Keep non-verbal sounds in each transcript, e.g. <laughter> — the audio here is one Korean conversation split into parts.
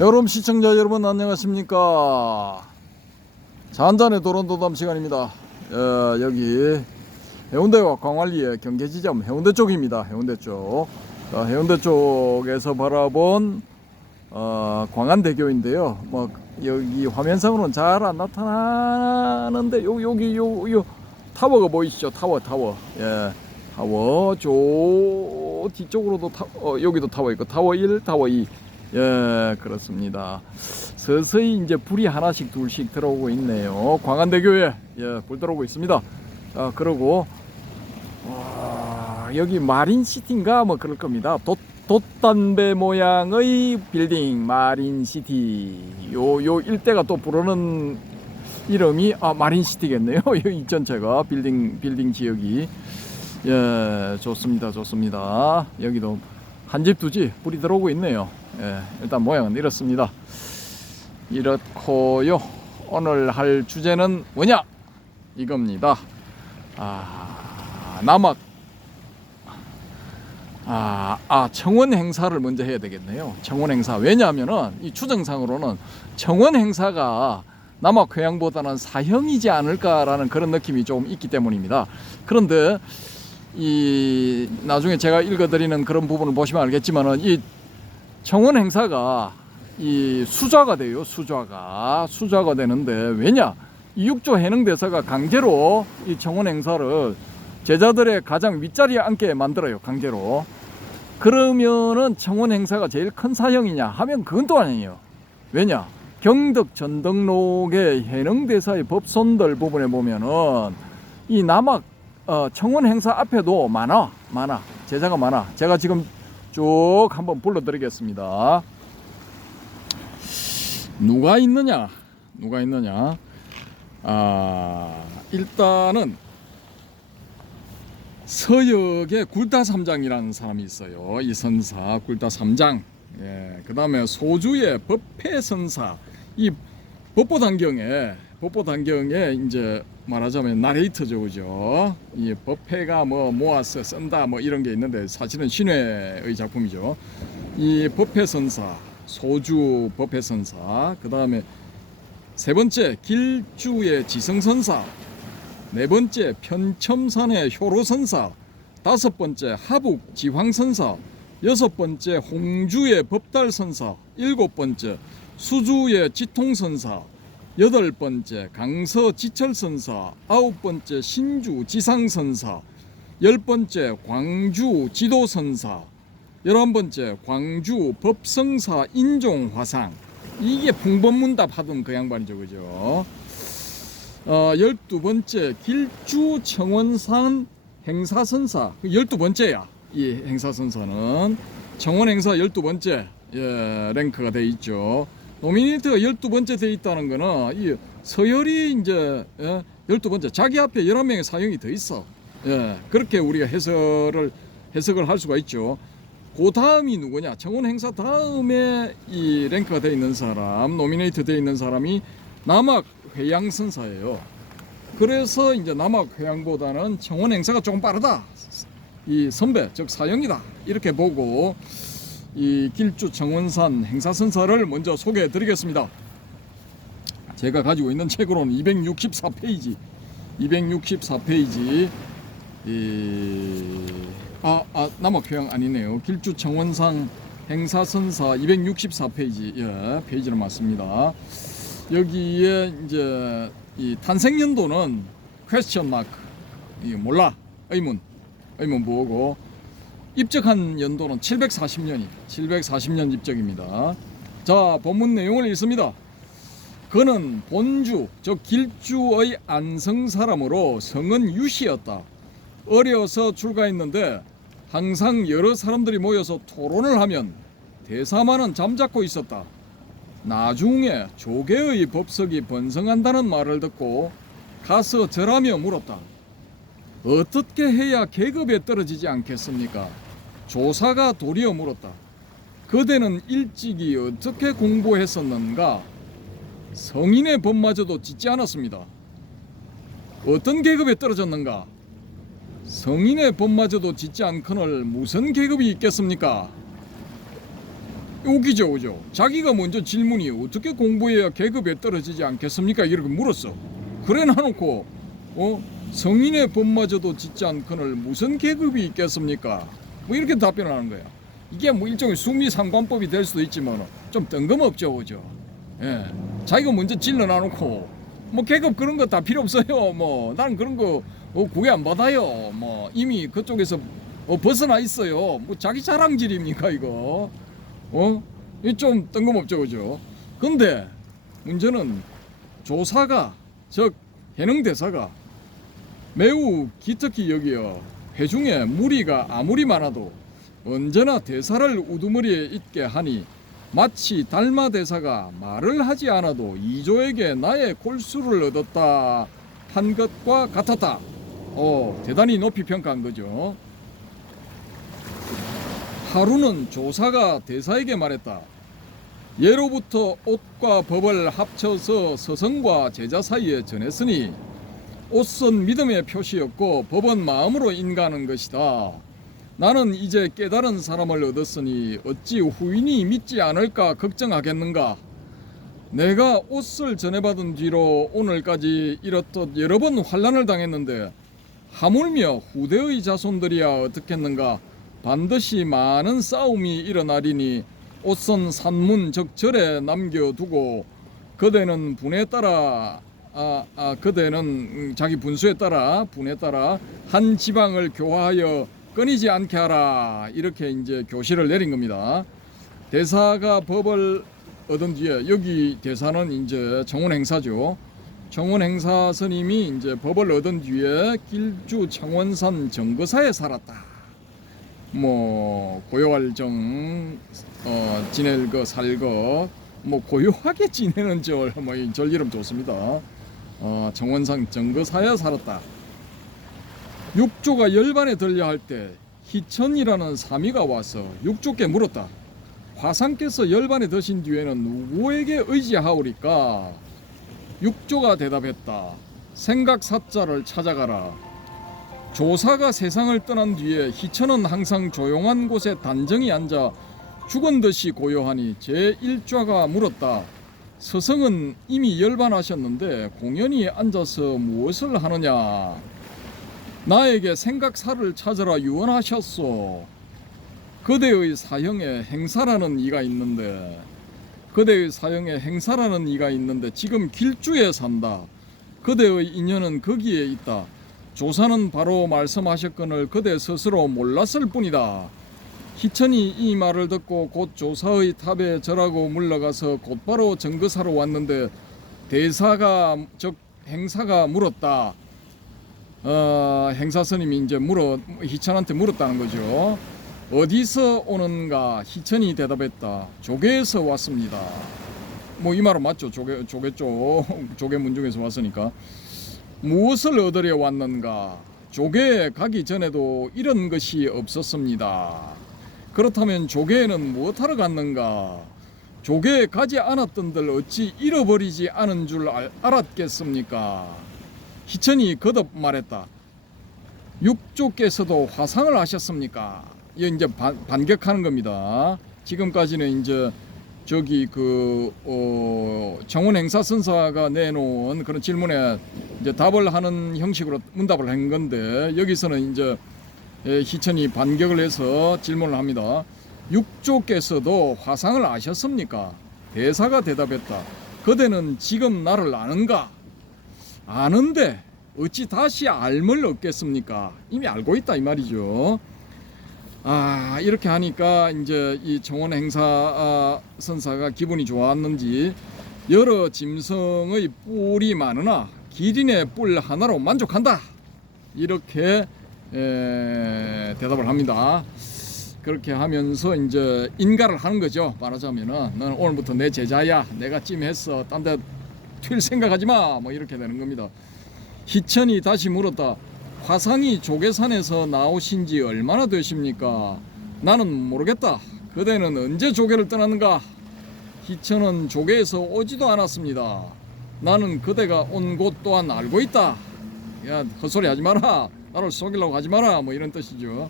여러분 시청자 여러분 안녕하십니까? 잔잔의 도론도담 시간입니다. 어, 여기 해운대와 광안리의 경계지점 해운대 쪽입니다. 해운대 쪽. 어, 해운대 쪽에서 바라본 어, 광안대교인데요. 뭐 여기 화면상으로는 잘 안 나타나는데 요, 여기 요, 요 타워가 보이시죠? 타워 타워. 예 타워 저 뒤쪽으로도 타, 어, 여기도 타워 있고 타워 1 타워 2 예, 그렇습니다. 서서히 이제 불이 하나씩 둘씩 들어오고 있네요. 광안대교에 예, 불 들어오고 있습니다. 아, 그리고 와, 여기 마린시티인가 뭐 그럴 겁니다. 돛, 돛담배 모양의 빌딩 마린시티. 요, 요 일대가 또 부르는 이름이 아 마린시티겠네요. <laughs> 이 전체가 빌딩 빌딩 지역이 예, 좋습니다. 좋습니다. 여기도 한 집 두집 불이 들어오고 있네요. 예, 일단 모양은 이렇습니다. 이렇고요. 오늘 할 주제는 뭐냐? 이겁니다. 아, 남악. 아, 아, 청원 행사를 먼저 해야 되겠네요. 청원 행사. 왜냐하면은 이 추정상으로는 청원 행사가 남악 회양보다는 사형이지 않을까라는 그런 느낌이 좀 있기 때문입니다. 그런데 이 나중에 제가 읽어드리는 그런 부분을 보시면 알겠지만은 이 청원 행사가 이 수좌가 돼요. 수좌가 수좌가 되는데 왜냐? 이 육조 해능 대사가 강제로 이 청원 행사를 제자들의 가장 윗자리에 앉게 만들어요. 강제로. 그러면은 청원 행사가 제일 큰 사형이냐 하면 그건 또 아니에요. 왜냐? 경덕 전덕록의 해능 대사의 법손들 부분에 보면은 이 남학 어, 청원 행사 앞에도 많아 많아 제자가 많아. 제가 지금 쭉 한번 불러드리겠습니다. 누가 있느냐? 누가 있느냐? 아, 일단은 서역의 굴다삼장이라는 사람이 있어요. 이 선사 굴다삼장. 예, 그 다음에 소주의 법회 선사. 이 법보단경에 법보단경에 이제 말하자면 나레이터죠, 그죠? 이 법회가 뭐 모아서 쓴다 뭐 이런 게 있는데 사실은 신회의 작품이죠. 이 법회선사, 소주 법회선사, 그 다음에 세 번째 길주의 지성선사, 네 번째 편첨산의 효로선사, 다섯 번째 하북 지황선사, 여섯 번째 홍주의 법달선사, 일곱 번째 수주의 지통선사, 여덟 번째 강서 지철선사, 아홉 번째 신주 지상선사, 열 번째 광주 지도선사, 열한 번째 광주 법성사 인종화상 이게 풍범문답 하던 그 양반이죠, 그죠? 어, 열두 번째 길주 청원산 행사선사 그 열두 번째야 이 행사선사는 청원 행사 열두 번째 예, 랭크가 돼 있죠. 노미네이트가 열두 번째 돼 있다는 거는 이 서열이 이제 예, 열두 번째 자기 앞에 열한 명의 사형이 더 있어. 예, 그렇게 우리가 해설을 해석을 할 수가 있죠. 그 다음이 누구냐? 청원 행사 다음에 이 랭크가 돼 있는 사람, 노미네이트 돼 있는 사람이 남학 회양 선사예요. 그래서 이제 남학 회양보다는 청원 행사가 조금 빠르다. 이 선배, 즉 사형이다. 이렇게 보고 이 길주 청원산 행사선사를 먼저 소개해 드리겠습니다. 제가 가지고 있는 책으로는 264페이지, 264페이지 이 아, 아 남학회양 아니네요. 길주 청원산 행사선사 264페이지 예, 페이지는 맞습니다. 여기에 이제 이 탄생 연도는 퀘스천 마크 이 몰라 의문 의문 뭐고 입적한 연도는 740년이 740년 입적입니다. 자 본문 내용을 읽습니다. 그는 본주 즉 길주의 안성 사람으로 성은 유시였다. 어려서 출가했는데 항상 여러 사람들이 모여서 토론을 하면 대사만은 잠자코 있었다. 나중에 조계의 법석이 번성한다는 말을 듣고 가서 절하며 물었다. 어떻게 해야 계급에 떨어지지 않겠습니까? 조사가 도리어 물었다. 그대는 일찍이 어떻게 공부했었는가? 성인의 법마저도 짓지 않았습니다. 어떤 계급에 떨어졌는가? 성인의 법마저도 짓지 않거늘 무슨 계급이 있겠습니까? 웃기죠, 그죠? 자기가 먼저 질문이 어떻게 공부해야 계급에 떨어지지 않겠습니까? 이렇게 물었어. 그래 놔놓고 어 성인의 법마저도 짓지 않거늘 무슨 계급이 있겠습니까? 뭐 이렇게 답변을 하는 거야. 이게 뭐 일종의 수미상관법이 될 수도 있지만 좀 뜬금없죠, 그죠? 예, 자기가 먼저 질러 놔놓고 뭐 계급 그런 거 다 필요 없어요. 뭐 나는 그런 거 어, 구애 안 받아요. 뭐 이미 그쪽에서 어, 벗어나 있어요. 뭐 자기 자랑질입니까 이거? 어? 이좀 뜬금없죠, 그죠? 근데 문제는 조사가 즉 해능 대사가 매우 기특히 여기어 회중에 무리가 아무리 많아도 언제나 대사를 우두머리에 있게 하니 마치 달마 대사가 말을 하지 않아도 이조에게 나의 골수를 얻었다 한 것과 같았다. 어, 대단히 높이 평가한 거죠. 하루는 조사가 대사에게 말했다. 예로부터 옷과 법을 합쳐서 서성과 제자 사이에 전했으니 옷은 믿음의 표시였고 법은 마음으로 인가하는 것이다. 나는 이제 깨달은 사람을 얻었으니 어찌 후인이 믿지 않을까 걱정하겠는가? 내가 옷을 전해받은 뒤로 오늘까지 이렇듯 여러 번 환란을 당했는데 하물며 후대의 자손들이야 어떻겠는가? 반드시 많은 싸움이 일어나리니 옷선 산문 즉 절에 남겨두고 그대는 분에 따라 아, 아 그대는 음, 자기 분수에 따라 분에 따라 한 지방을 교화하여 끊이지 않게 하라 이렇게 이제 교시를 내린 겁니다. 대사가 법을 얻은 뒤에 여기 대사는 이제 정원 행사죠. 정원 행사 스님이 이제 법을 얻은 뒤에 길주 창원산 정거사에 살았다. 뭐 고요활정 어, 지낼 거 살거 뭐 고요하게 <laughs> 지내는 절뭐절 이름 좋습니다. 어, 정원상 정거사에 살았다. 육조가 열반에 들려 할 때 희천이라는 사미가 와서 육조께 물었다. 화상께서 열반에 드신 뒤에는 누구에게 의지하오리까? 육조가 대답했다. 생각 사자를 찾아가라. 조사가 세상을 떠난 뒤에 희천은 항상 조용한 곳에 단정히 앉아 죽은 듯이 고요하니 제1좌가 물었다. 서성은 이미 열반하셨는데 공연히 앉아서 무엇을 하느냐? 나에게 생각사를 찾으라 유언하셨소. 그대의 사형에 행사라는 이가 있는데 그대의 사형에 행사라는 이가 있는데 지금 길주에 산다. 그대의 인연은 거기에 있다. 조사는 바로 말씀하셨거늘 그대 스스로 몰랐을 뿐이다. 희천이 이 말을 듣고 곧 조사의 탑에 절하고 물러가서 곧바로 정거사로 왔는데 대사가 즉 행사가 물었다. 어, 행사 스님이 이제 물어 희천한테 물었다는 거죠. 어디서 오는가? 희천이 대답했다. 조계에서 왔습니다. 뭐 이 말은 맞죠. 조계 조계 쪽 조계 문중에서 왔으니까 무엇을 얻으려 왔는가? 조계에 가기 전에도 이런 것이 없었습니다. 그렇다면 조계에는 무엇하러 갔는가? 조계에 가지 않았던들 어찌 잃어버리지 않은 줄 알, 알았겠습니까? 희천이 거듭 말했다. 육조께서도 화상을 하셨습니까? 이 이제 반, 반격하는 겁니다. 지금까지는 이제 저기 그 어, 정원 행사 선사가 내놓은 그런 질문에 이제 답을 하는 형식으로 문답을 한 건데 여기서는 이제 예, 희천이 반격을 해서 질문을 합니다. 육조께서도 화상을 아셨습니까? 대사가 대답했다. 그대는 지금 나를 아는가? 아는데 어찌 다시 알물 얻겠습니까? 이미 알고 있다 이 말이죠. 아 이렇게 하니까 이제 이 정원 행사 아, 선사가 기분이 좋았는지 여러 짐승의 뿔이 많으나 기린의 뿔 하나로 만족한다 이렇게 에, 대답을 합니다. 그렇게 하면서 이제 인가를 하는 거죠. 말하자면은 너는 오늘부터 내 제자야. 내가 찜했어. 딴 데 튈 생각하지 마. 뭐 이렇게 되는 겁니다. 희천이 다시 물었다. 화상이 조계산에서 나오신 지 얼마나 되십니까? 나는 모르겠다. 그대는 언제 조계를 떠났는가? 희천은 조계에서 오지도 않았습니다. 나는 그대가 온 곳 또한 알고 있다. 야 헛소리 하지 마라. 나를 속이려고 하지 마라. 뭐 이런 뜻이죠.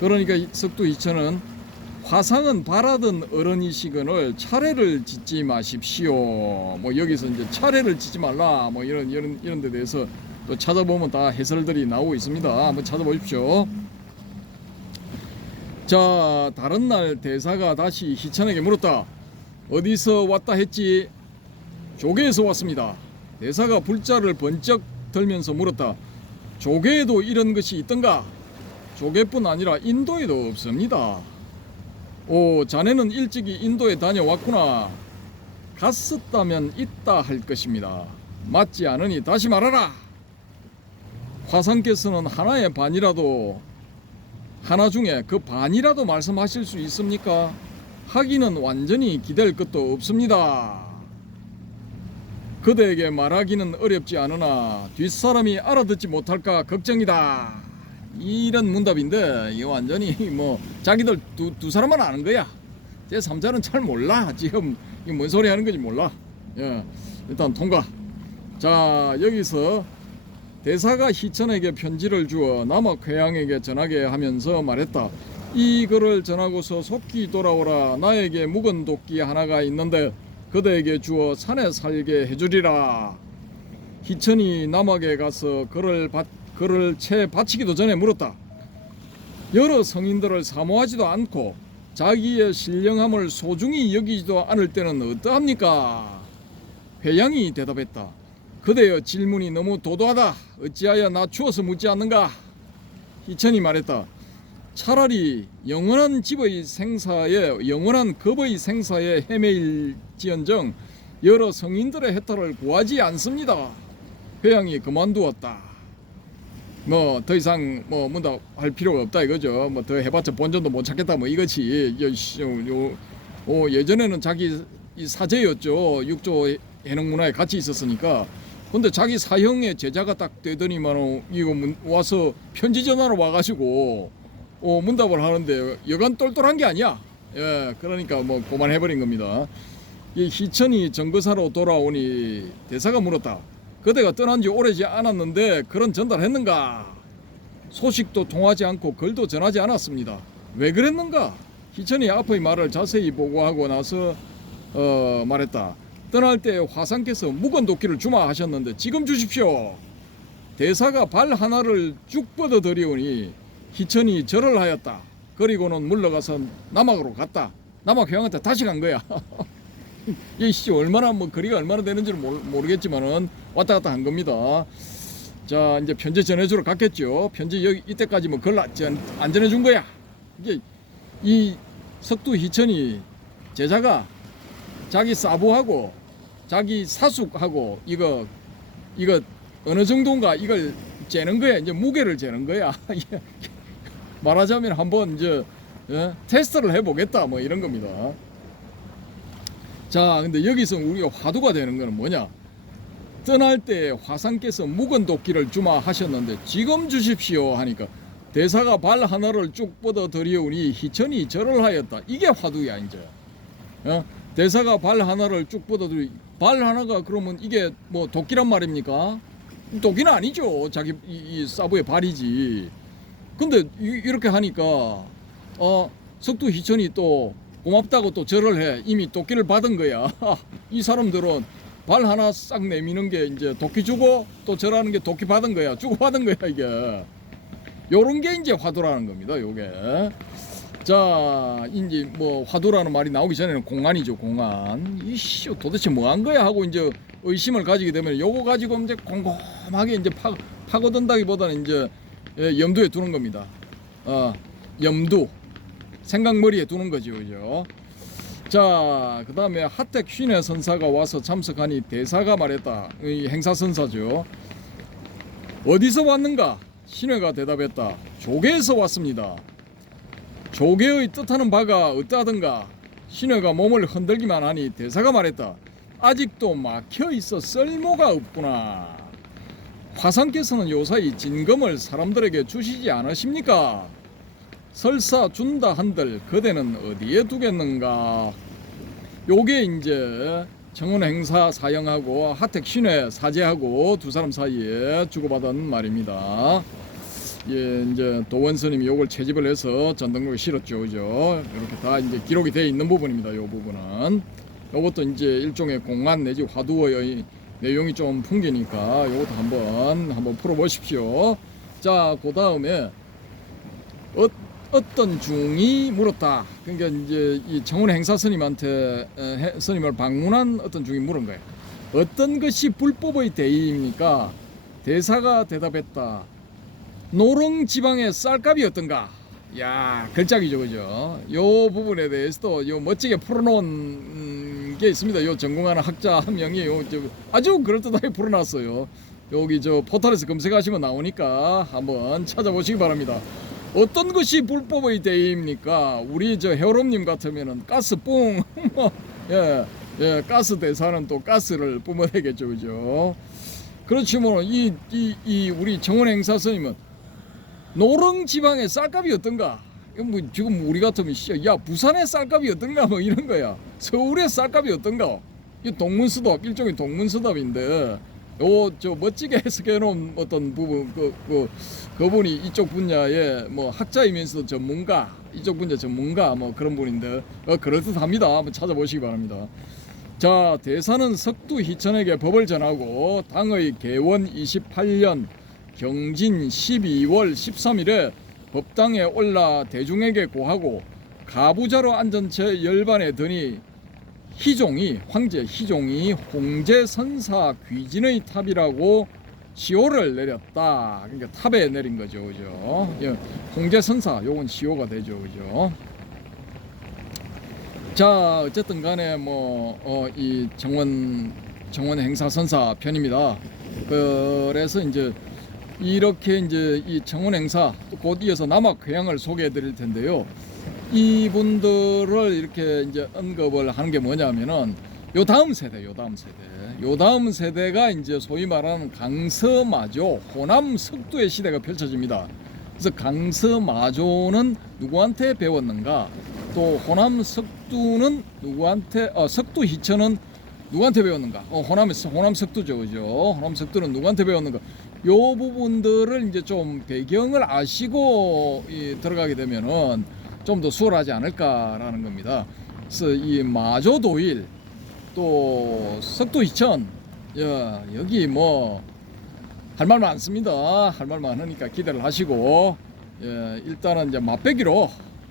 그러니까 이 석두 이천은 화상은 바라던 어른이시거늘 차례를 짓지 마십시오. 뭐 여기서 이제 차례를 짓지 말라. 뭐 이런 이런 이런 데 대해서 또 찾아보면 다 해설들이 나오고 있습니다. 한번 찾아보십시오. 자, 다른 날 대사가 다시 희찬에게 물었다. 어디서 왔다 했지? 조계에서 왔습니다. 대사가 불자를 번쩍 들면서 물었다. 조계에도 이런 것이 있던가? 조계뿐 아니라 인도에도 없습니다. 오, 자네는 일찍이 인도에 다녀왔구나. 갔었다면 있다 할 것입니다. 맞지 않으니 다시 말하라. 화상께서는 하나의 반이라도 하나 중에 그 반이라도 말씀하실 수 있습니까? 하기는 완전히 기댈 것도 없습니다. 그대에게 말하기는 어렵지 않으나 뒷사람이 알아듣지 못할까 걱정이다. 이런 문답인데 이거 완전히 뭐 자기들 두, 두 사람만 아는 거야. 제 3자는 잘 몰라. 지금 이뭔 소리 하는 건지 몰라. 예, 일단 통과. 자 여기서 대사가 희천에게 편지를 주어 남학 회양에게 전하게 하면서 말했다. 이 글을 전하고서 속히 돌아오라. 나에게 묵은 도끼 하나가 있는데 그대에게 주어 산에 살게 해주리라. 희천이 남학에 가서 그를 받, 그를 채 바치기도 전에 물었다. 여러 성인들을 사모하지도 않고 자기의 신령함을 소중히 여기지도 않을 때는 어떠합니까? 회양이 대답했다. 그대여 질문이 너무 도도하다. 어찌하여 낮추어서 묻지 않는가? 희천이 말했다. 차라리 영원한 집의 생사에 영원한 겁의 생사에 헤매일지언정 여러 성인들의 해탈을 구하지 않습니다. 회양이 그만두었다. 뭐 더 이상 뭐 문다 할 필요가 없다 이거죠. 뭐 더 해봤자 본전도 못 찾겠다 뭐 이거지. 요, 씨, 요, 예전에는 자기 이 사제였죠. 육조 해능문화에 같이 있었으니까. 근데 자기 사형의 제자가 딱 되더니만 이거 문- 와서 편지 전화로 와가지고 어, 문답을 하는데 여간 똘똘한 게 아니야. 예, 그러니까 뭐 고만해버린 겁니다. 이 희천이 정거사로 돌아오니 대사가 물었다. 그대가 떠난 지 오래지 않았는데 그런 전달했는가? 소식도 통하지 않고 글도 전하지 않았습니다. 왜 그랬는가? 희천이 앞의 말을 자세히 보고하고 나서 어, 말했다. 떠날 때 화상께서 묵은 도끼를 주마 하셨는데 지금 주십시오. 대사가 발 하나를 쭉 뻗어 들이오니 희천이 절을 하였다. 그리고는 물러가서 남학으로 갔다. 남학 형한테 다시 간 거야. <laughs> 이씨 얼마나 뭐 거리가 얼마나 되는지는 모르, 모르겠지만은 왔다 갔다 한 겁니다. 자 이제 편지 전해주러 갔겠죠. 편지 여기 이때까지 뭐글안 전해준 거야. 이게 이 석두 희천이 제자가 자기 사부하고 자기 사숙하고 이거 이거 어느 정도인가 이걸 재는 거야. 이제 무게를 재는 거야. <laughs> 말하자면 한번 이제 예? 테스트를 해보겠다 뭐 이런 겁니다. 자, 근데 여기서 우리가 화두가 되는 거는 뭐냐? 떠날 때 화상께서 묵은 도끼를 주마 하셨는데 지금 주십시오 하니까 대사가 발 하나를 쭉 뻗어 들이오니 희천이 절을 하였다. 이게 화두야 이제. 어? 대사가 발 하나를 쭉 뻗어 들이 발 하나가 그러면 이게 뭐 도끼란 말입니까? 도끼는 아니죠. 자기 이, 이 사부의 발이지. 근데 이, 이렇게 하니까 어 석두 희천이 또 고맙다고 또 절을 해. 이미 도끼를 받은 거야. <laughs> 이 사람들은 발 하나 싹 내미는 게 이제 도끼 주고 또 절하는 게 도끼 받은 거야. 주고 받은 거야 이게. 요런 게 이제 화두라는 겁니다. 요게. 자, 이제 뭐 화두라는 말이 나오기 전에는 공안이죠, 공안. 이씨 도대체 뭐 한 거야 하고 이제 의심을 가지게 되면 요거 가지고 이제 곰곰하게 이제 파, 파고든다기보다는 이제 예, 염두에 두는 겁니다. 어, 염두. 생각머리에 두는 거죠, 그죠? 자, 그 다음에 하택 쉰의 선사가 와서 참석하니 대사가 말했다. 이 행사 선사죠. 어디서 왔는가? 신회가 대답했다. 조계에서 왔습니다. 조계의 뜻하는 바가 어떠하던가? 신회가 몸을 흔들기만 하니 대사가 말했다. 아직도 막혀 있어 쓸모가 없구나. 화상께서는 요사이 진검을 사람들에게 주시지 않으십니까? 설사 준다 한들 그대는 어디에 두겠는가? 요게 이제 정원 행사 사형하고 하택 신회 사제하고 두 사람 사이에 주고받은 말입니다. 예, 이제 도원스님이 요걸 채집을 해서 전등록에 실었죠, 그죠? 이렇게 다 이제 기록이 돼 있는 부분입니다. 요 부분은 요것도 이제 일종의 공안 내지 화두의 내용이 좀 풍기니까 요것도 한번 한번 풀어보십시오. 자, 그 다음에 어, 어떤 중이 물었다. 그러니까 이제 이 청원 행사 스님한테 에, 해- 스님을 방문한 어떤 중이 물은 거예요. 어떤 것이 불법의 대의입니까? 대사가 대답했다. 노릉 지방의 쌀값이 어떤가? 야, 걸작이죠, 그죠? 요 부분에 대해서도 요 멋지게 풀어놓은 음, 게 있습니다. 요 전공하는 학자 한 명이 요 저, 아주 그럴듯하게 풀어놨어요. 여기 저 포털에서 검색하시면 나오니까 한번 찾아보시기 바랍니다. 어떤 것이 불법의 대의입니까? 우리 저 헤어롬님 같으면은 가스 뿡, <laughs> 뭐, 예, 예, 가스 대사는 또 가스를 뿜어내겠죠, 그죠? 그렇지만 이, 이, 이 우리 정원 행사 스님은 노릉 지방의 쌀값이 어떤가? 뭐 지금 우리 같으면 씨, 야 부산의 쌀값이 어떤가 뭐 이런 거야. 서울의 쌀값이 어떤가? 이 동문서답 일종의 동문서답인데 요저 멋지게 <laughs> 해석해 놓은 어떤 부분 그, 그 그분이 이쪽 분야의 뭐 학자이면서도 전문가 이쪽 분야 전문가 뭐 그런 분인데 어, 그럴듯합니다. 한번 찾아보시기 바랍니다. 자 대사는 석두 희천에게 법을 전하고 당의 개원 28년 경진 12월 13일에 법당에 올라 대중에게 고하고 가부자로 앉은 채 열반에 드니 희종이 황제 희종이 홍제 선사 귀진의 탑이라고 시호를 내렸다. 그러니까 탑에 내린 거죠, 그죠? 예, 홍제 선사 요건 시호가 되죠, 그죠? 자 어쨌든 간에 뭐이 정원 정원 행사 선사 편입니다. 그래서 이제 이렇게 이제 이 정원 행사 또곧 이어서 남학 회양을 소개해 드릴 텐데요. 이분들을 이렇게 이제 언급을 하는 게 뭐냐면은 요 다음 세대, 요 다음 세대, 요 다음 세대가 이제 소위 말하는 강서마조, 호남 석두의 시대가 펼쳐집니다. 그래서 강서마조는 누구한테 배웠는가? 또 호남 석두는 누구한테 어, 석두 희천은 누구한테 배웠는가? 어, 호남 호남 석두죠, 그죠? 호남 석두는 누구한테 배웠는가? 요 부분들을 이제 좀 배경을 아시고 이, 들어가게 되면은 좀 더 수월하지 않을까라는 겁니다. 그래서 이 마조도일 또 석두 희천 야, 여기 뭐 할 말 많습니다. 할 말 많으니까 기대를 하시고 예, 일단은 이제 맛배기로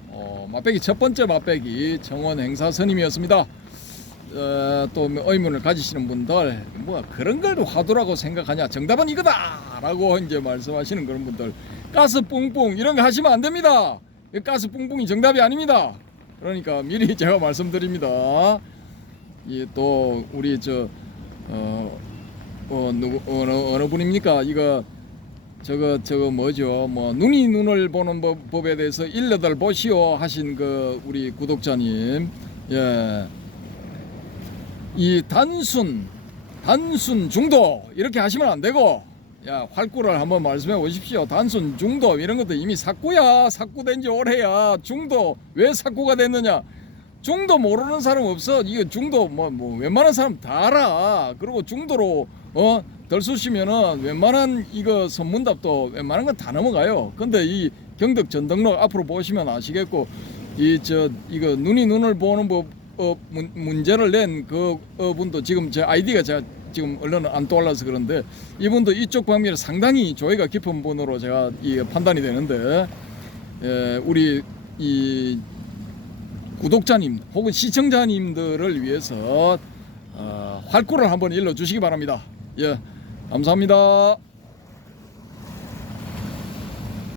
어, 맛배기 첫 번째 맛배기 정원 행사 선임이었습니다. 어, 또뭐 의문을 가지시는 분들 뭐 그런 걸 화두라고 생각하냐 정답은 이거다라고 이제 말씀하시는 그런 분들 가스 뿡뿡 이런 거 하시면 안 됩니다. 이 가스 뿡뿡이 정답이 아닙니다. 그러니까 미리 <laughs> 제가 말씀드립니다. 이또 우리 저 어, 어 누구 어느 어느 분입니까? 이거 저거 저거 뭐죠? 뭐 눈이 눈을 보는 법, 법에 대해서 일러들 보시오 하신 그 우리 구독자님 예. 이 단순 단순 중도 이렇게 하시면 안 되고 야 활구를 한번 말씀해 보십시오. 단순 중도 이런 것도 이미 삭구야. 삭구된 지 오래야. 중도 왜 삭구가 됐느냐? 중도 모르는 사람 없어. 이거 중도 뭐, 뭐 웬만한 사람 다 알아. 그리고 중도로 어 덜쑤시면은 웬만한 이거 선문답도 웬만한 건 다 넘어가요. 근데 이 경덕 전등록 앞으로 보시면 아시겠고 이 저 이거 눈이 눈을 보는 법 어, 문, 문제를 낸 그 분도 지금 제 아이디가 제가 지금 언론은 안 떠올라서 그런데 이분도 이쪽 방면에 상당히 조예가 깊은 분으로 제가 이 판단이 되는데 에, 우리 이 구독자님 혹은 시청자님들을 위해서 어, 활구를 한번 일러 주시기 바랍니다. 예, 감사합니다.